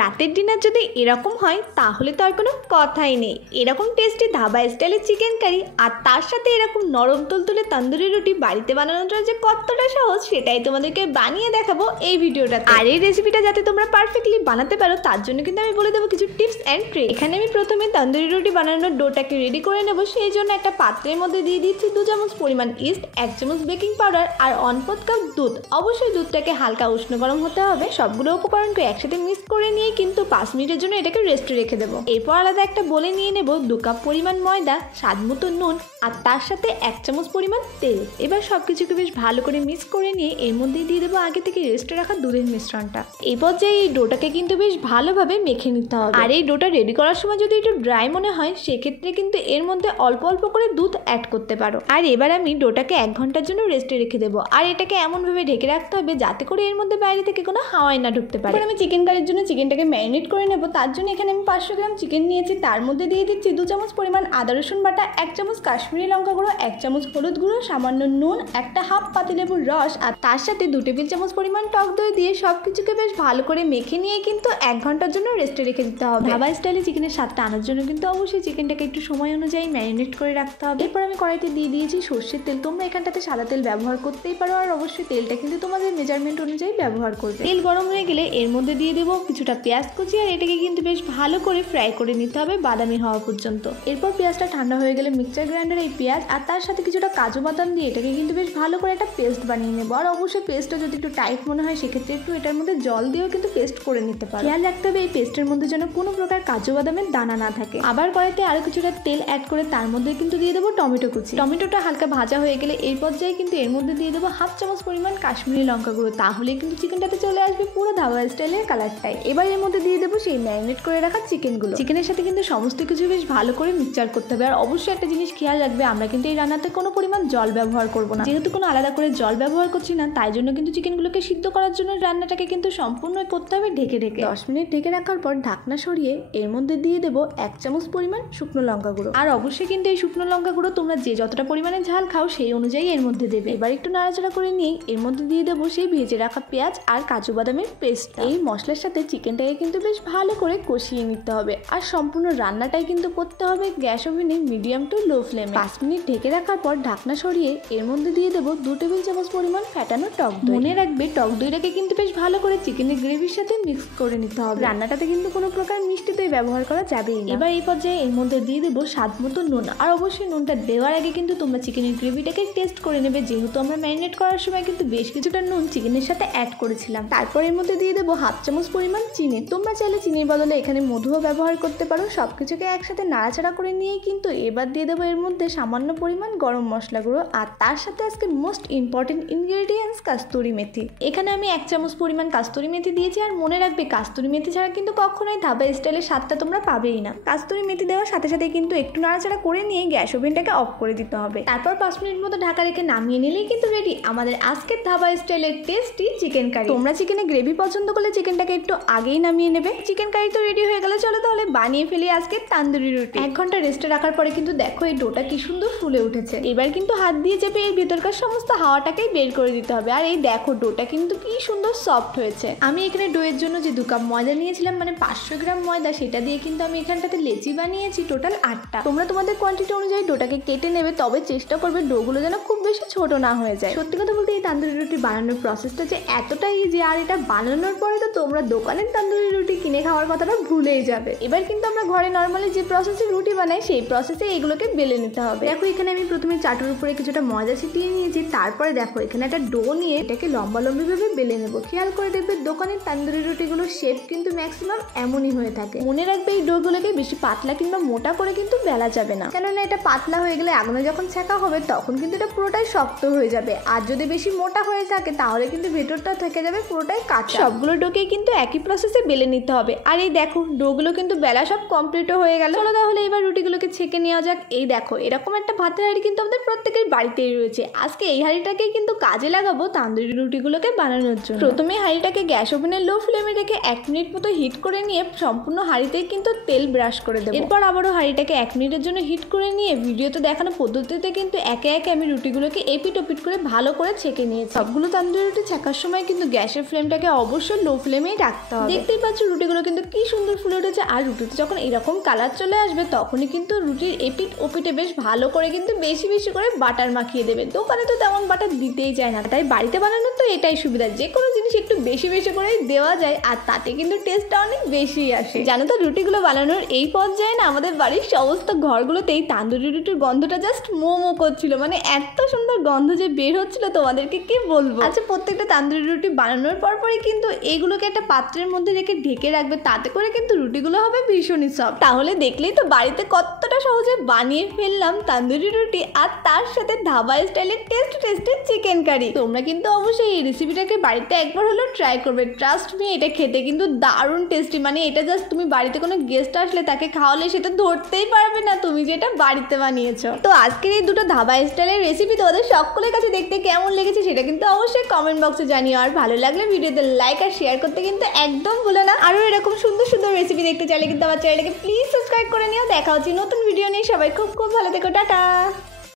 রাতের ডিনার যদি এরকম হয় তাহলে তো আর কোনো কথাই নেই। এরকম টেস্টি ধাবা স্টাইলের চিকেন কারি আর তার সাথে এরকম নরম তুলতুলে তন্দুরি রুটি বাড়িতে বানানোটা যে কতটা সহজ সেটাই তোমাদেরকে বানিয়ে দেখাবো এই ভিডিওটাতে। আর এই রেসিপিটা যাতে তোমরা পারফেক্টলি বানাতে পারো তার জন্য কিন্তু আমি বলে দেবো কিছু টিপস অ্যান্ড ট্রিক। এখানে আমি প্রথমে তন্দুরি রুটি বানানোর ডোটাকে রেডি করে নেব। সেই জন্য একটা পাত্রের মধ্যে দিয়ে দিচ্ছি 2 চামচ পরিমাণ ইস্ট, 1 চামচ বেকিং পাউডার আর 1/4 কাপ দুধ। অবশ্যই দুধটাকে হালকা উষ্ণ গরম হতে হবে। সবগুলো উপকরণকে একসাথে মিক্স করে নিয়ে কিন্তু 5 মিনিটের জন্য এটাকে রেস্টে রেখে দেবো। এরপর আলাদা একটা বলে নিয়ে নেব 2 কাপ পরিমাণ ময়দা, স্বাদ মতো নুন আর তার সাথে 1 চামচ পরিমাণ তেল। এবার সবকিছুকে বেশ ভালো করে মিক্স করে নিয়ে এর মধ্যে দিয়ে দেবো আগে থেকে রেস্টে রাখা দুধের মিশ্রণটা। এই পর্যায়ে এই ডোটাকে কিন্তু বেশ ভালোভাবে মেখে নিতে হবে। আর এই ডোটা রেডি করার সময় যদি একটু ড্রাই মনে হয় সেক্ষেত্রে কিন্তু এর মধ্যে অল্প অল্প করে দুধ অ্যাড করতে পারো। আর এবার আমি ডোটাকে 1 ঘন্টার জন্য রেস্টে রেখে দেবো। আর এটাকে এমনভাবে ঢেকে রাখতে হবে যাতে করে এর মধ্যে বাইরে থেকে কোনো হাওয়াই না ঢুকতে পারে। আমি চিকেন কারির জন্য চিকেনটাকে ম্যারিনেট করে নেব। তার জন্য এখানে আমি 500 গ্রাম চিকেন নিয়েছি। তার মধ্যে দিয়ে দিচ্ছি 2 চামচ পরিমাণ আদা রসুন বাটা, 1 চামচ কাশ্মীরি লঙ্কা গুঁড়ো, 1 চামচ হলুদ গুঁড়ো, সামান্য নুন, একটা হাফ পাতিলেবুর রস আর তার সাথে 2 টেবিল চামচ পরিমাণ টক দই দিয়ে সবকিছুকে বেশ ভালো করে মেখে নিয়ে কিন্তু 1 ঘন্টার জন্য রেস্টে রেখে দিতে হবে। ধাবা স্টাইলে চিকেনের স্বাদটা আনার জন্য কিন্তু অবশ্যই চিকেনটাকে একটু সময় অনুযায়ী ম্যারিনেট করে রাখতে হবে। এরপর আমি কড়াইতে দিয়ে দিয়েছি সর্ষের তেল। তোমরা এখানটাতে সাদা তেল ব্যবহার করতেই পারো আর অবশ্যই তেলটা কিন্তু তোমাদের মেজারমেন্ট অনুযায়ী ব্যবহার করবে। তেল গরম হয়ে গেলে এর মধ্যে দিয়ে দেবো কিছুটা পেঁয়াজ কুচি আর এটাকে কিন্তু বেশ ভালো করে ফ্রাই করে নিতে হবে বাদামি হওয়া পর্যন্ত। এরপর পেঁয়াজটা ঠান্ডা হয়ে গেলে মিক্সচার গ্রাইন্ডারে এই পেঁয়াজ আর তার সাথে কিছুটা কাজু বাদাম দিয়ে এটাকে কিন্তু বেশ ভালো করে একটা পেস্ট বানিয়ে নেবো। আর অবশ্যই পেস্টটা যদি একটু টাইট মনে হয় সেক্ষেত্রে একটু এটার মধ্যে জল দিয়েও কিন্তু পেস্ট করে নিতে পারো। খেয়াল রাখতে হবে এই পেস্টের মধ্যে যেন কোনো প্রকার কাজু বাদামের দানা না থাকে। আবার কড়াইতে আরো কিছুটা তেল অ্যাড করে তার মধ্যে কিন্তু দিয়ে দেবো টমেটো কুচি। টমেটোটা হালকা ভাজা হয়ে গেলে এই পর্যায়ে কিন্তু এর মধ্যে দিয়ে দেবো 1/2 চামচ পরিমাণ কাশ্মীরি লঙ্কা গুঁড়ো। তাহলে কিন্তু চিকেনটাতে চলে আসবে পুরো ধাবা স্টাইলের কালারটাই। এবার এর মধ্যে দিয়ে দেবো সেই ম্যারিনেট করে রাখা চিকেনগুলো। চিকেনের সাথে কিন্তু সমস্ত কিছু বেশ ভালো করে মিক্সচার করতে হবে। আর অবশ্যই একটা জিনিস খেয়াল রাখবে, আমরা কিন্তু এই রান্নাতে কোনো পরিমাণ জল ব্যবহার করব না। যেহেতু কোনো আলাদা করে জল ব্যবহার করছি না তাই জন্য কিন্তু চিকেনগুলোকে সিদ্ধ করার জন্য রান্নাটাকে কিন্তু সম্পূর্ণ করতে হবে ঢেকে ঢেকে। 10 মিনিট ঢেকে রাখার পর ঢাকনা সরিয়ে এর মধ্যে দিয়ে দেবো 1 চামচ পরিমাণ শুকনো লঙ্কা গুঁড়ো। আর অবশ্যই কিন্তু এই শুকনো লঙ্কা গুঁড়ো তোমরা যে যতটা পরিমাণে ঝাল খাও সেই অনুযায়ী এর মধ্যে দেবে। এবার একটু নাড়াচাড়া করে নিয়ে এর মধ্যে দিয়ে দেবো সেই ভেজে রাখা পেঁয়াজ আর কাজু বাদামের পেস্ট। এই মশলার সাথে চিকেনটাকে কিন্তু বেশ ভালো করে কষিয়ে নিতে হবে। আর সম্পূর্ণ রান্নাটাই কিন্তু করতে হবে গ্যাস ওভেনে মিডিয়াম টু লো ফ্লেমে। 5 মিনিট ঢেকে রাখার পর ঢাকনা সরিয়ে এর মধ্যে দিয়ে দেবো 2 টেবিল চামচ পরিমাণ ফ্যাটানো টক দই। মনে রাখবে টক দইটাকে কিন্তু বেশ ভালো করে চিকেনের গ্রেভির সাথে মিক্স করে নিতে হবে। রান্নাটাতে কিন্তু কোনো প্রকার মিষ্টি দই ব্যবহার করা যাবেই না। এবার এই পর্যায়ে এর মধ্যে দিয়ে দেবো স্বাদ মতো নুন। আর অবশ্যই নুনটা দেওয়ার আগে কিন্তু তোমরা চিকেনের গ্রেভিটাকে টেস্ট করে নেবে, যেহেতু আমরা ম্যারিনেট করার সময় কিন্তু বেশ কিছুটা নুন চিকেনের সাথে অ্যাড করেছিলাম। তারপর এর মধ্যে দিয়ে দেবো 1/2 চামচ পরিমাণ চিনি। তোমরা চাইলে চিনির বদলে এখানে মধুও ব্যবহার করতে পারো। সবকিছুকে একসাথে নাড়াচাড়া করে নিয়ে কিন্তু এবার দিয়ে দেবো এর মধ্যে সামান্য পরিমাণ গরম মশলা গুঁড়ো আর তার সাথে আজকে মোস্ট ইম্পর্টেন্ট ইনগ্রেডিয়েন্টস কাস্তুরি মেথি। এখানে আমি 1 চামচ পরিমাণ কাস্তুরি মেথি দিয়েছি। আর মনে রাখবে কাস্তুরি মেথি ছাড়া কিন্তু কখনোই ধাবা স্টাইলের স্বাদটা তোমরা পাবেই না। কাস্তুরি মেথি দেওয়ার সাথে সাথে কিন্তু একটু নাড়াচাড়া করে নিয়ে গ্যাস ওভেনটাকে অফ করে দিতে হবে। তারপর 5 মিনিট মতো ঢাকা রেখে নামিয়ে নিলেই কিন্তু রেডি আমাদের আজকের ধাবা স্টাইলের টেস্টি চিকেন কারি। তোমরা চিকেনের গ্রেভি পছন্দ করলে চিকেনটাকে একটু আগেই নামিয়ে নেবে। চিকেন কারি তো রেডি হয়ে গেলে চলো তাহলে বানিয়ে ফেলি আজকে তান্দুরি রুটি। 1 ঘন্টা রেস্টে রাখার পরে কিন্তু দেখো এই ডোটা কি সুন্দর ফুলে উঠেছে। এবার কিন্তু হাত দিয়ে চেপে এর ভেতরকার সমস্ত হাওয়াটাকেই বের করে দিতে হবে। আর এই দেখো ডোটা কিন্তু কি সুন্দর সফট হয়েছে। আমি এখানে ডোয়ের জন্য যে 2 কাপ ময়দা নিয়েছিলাম মানে 500 গ্রাম ময়দা, সেটা দিয়ে কিন্তু আমি এখানটাতে লেচি বানিয়েছি টোটাল 8টা। তোমরা তোমাদের কোয়ান্টিটি অনুযায়ী ডোটাকে কেটে নেবে, তবে চেষ্টা করবে ডোগুলো যেন খুব বেশি ছোট না হয়ে যায়। সত্যি কথা বলতে এই তান্দুরি রুটি বানানোর প্রসেসটা যে এতটা ইজি, আর এটা বানানোর পরে তো তোমরা দোকানের তান্দুরি রুটি কিনে খাওয়ার কথাটা ভুলেই যাবে। এবার কিন্তু আমরা ঘরে নর্মালি যে প্রসেসে রুটি বানাই সেই প্রসেসে এগুলোকে বেলে নিতে হবে। দেখো এখানে আমি প্রথমে চাটুর উপরে কিছুটা ময়দা ছিটিয়ে নিয়েছি। তারপরে দেখো এখানে একটা ডো নিয়ে এটাকে লম্বা লম্বিভাবে বেলে নেবো। খেয়াল করে দেখবে দোকানের তান্দুরি রুটিগুলোর শেপ কিন্তু ম্যাক্সিমাম এমনই হয়ে থাকে। মনে রাখবে এই ডোগুলোকে বেশি পাতলা কিংবা মোটা করে কিন্তু বেলা যাবে না, কেননা এটা পাতলা হয়ে গেলে আগুনে যখন ছেঁকা হবে তখন কিন্তু এটা পুরোটাই শক্ত হয়ে যাবে। আর যদি বেশি মোটা হয়ে থাকে তাহলে কিন্তু ভেতরটা থেকে যাবে পুরোটাই কাঁচা। সবগুলো ডোকেই কিন্তু একই প্রসেসে বেলে নিতে হবে। আর এই দেখো ডোগুলো কিন্তু বেলা সব কমপ্লিটও হয়ে গেল। চলো তাহলে এবার রুটিগুলোকে ছেঁকে নেওয়া যাক। এই দেখো এরকম একটা ভাতের হাঁড়ি কিন্তু আমাদের প্রত্যেকের বাড়িতেই রয়েছে। আজকে এই হাঁড়িটাকেই কিন্তু কাজে লাগাবো তান্দুরি রুটিগুলোকে বানানোর জন্য। প্রথমে হাঁড়িটাকে গ্যাস ওভেনের লো ফ্লেমে রেখে 1 মিনিট মতো হিট করে নিয়ে সম্পূর্ণ হাঁড়িতে কিন্তু তেল ব্রাশ করে দেবো। এরপর আবারও হাঁড়িটাকে 1 মিনিটের জন্য হিট করে নিয়ে ভিডিওতে দেখানো পদ্ধতিতে কিন্তু একে একে আমি রুটিগুলোকে এপিট ওপিট করে ভালো করে ছেঁকে নিয়েছি। সবগুলো তান্দুরি রুটি ছেঁকার সময় কিন্তু গ্যাসের ফ্লেমটাকে অবশ্যই লো ফ্লেমেই রাখতে হবে। দেখতেই পাচ্ছ রুটিগুলো কিন্তু কি সুন্দর ফুলে উঠেছে। আর রুটিতে যখন এরকম কালার চলে আসবে তখনই কিন্তু রুটির এপিট ওপিটে বেশ ভালো করে কিন্তু বেশি বেশি করে বাটার মাখিয়ে দেবে। দোকানে তো তেমন বাটার দিতেই চায় না, তাই বাড়িতে বানানোর তো এটাই সুবিধা, যে কোনো জিনিস একটু বেশি বেশি করেই দেওয়া যায় আর তাতে কিন্তু টেস্টটা অনেক বেশি আসে। জানো তো রুটিগুলো বানানোর এই পর্যায়ে না আমাদের বাড়ির সমস্ত ঘরগুলোতেই তান্দুরি রুটির গন্ধটা জাস্ট মোমো করছিল, মানে এত সুন্দর গন্ধ যে বের হচ্ছিল তোমাদেরকে কি বলবো। আচ্ছা, প্রত্যেকটা তান্দুরি রুটি বানানোর পরই কিন্তু এগুলোকে একটা পাত্রের মধ্যে রেখে ঢেকে রাখবে, তাতে করে কিন্তু রুটিগুলো হবে ভীষণই সফট। তাহলে দেখলেই তো বাড়িতে কতটা সহজে বানিয়ে ফেললাম তান্দুরি রুটি আর তার সাথে ধাবা স্টাইলের টেস্টের চিকেন কারি। তোমরা কিন্তু অবশ্যই এই রেসিপিটাকে বাড়িতে একবার হলেও ট্রাই করবে। ট্রাস্ট মি, এটা খেতে কিন্তু দারুণ টেস্টি। মানে এটা জাস্ট তুমি বাড়িতে কোনো গেস্ট আসলে তাকে খাওয়ালে সেটা ধরতেই পারবে না তুমি যেটা বাড়িতে বানিয়েছো। তো আজকের এই দুটো ধাবা স্টাইলের রেসিপি তোমাদের সকলের কাছে দেখতে কেমন লেগেছে সেটা কিন্তু অবশ্যই কমেন্ট বক্সে জানিও। আর ভালো লাগলে ভিডিওতে লাইক আর শেয়ার করতে কিন্তু একদম ভুলো না। আরও এরকম সুন্দর সুন্দর রেসিপি দেখতে চাইলে কিন্তু আমার চ্যানেলটাকে প্লিজ সাবস্ক্রাইব করে নিও। দেখা হচ্ছে নতুন ভিডিও নিয়ে। সবাই খুব খুব ভালো থেকো, টাটা।